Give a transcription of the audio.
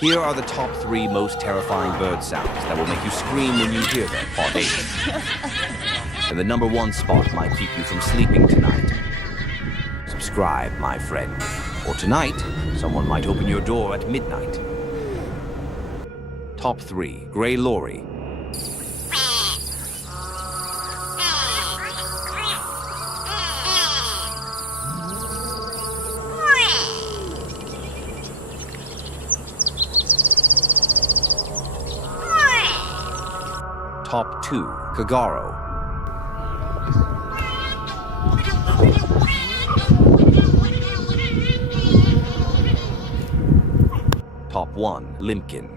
Here are the top 3 most terrifying bird sounds that will make you scream when you hear them. Part 8. And the number 1 spot might keep you from sleeping tonight. Subscribe, my friend. Or tonight, someone might open your door at midnight. Top 3. Grey Lourie. Top 2. Cagarro. Top 1. Limpkin.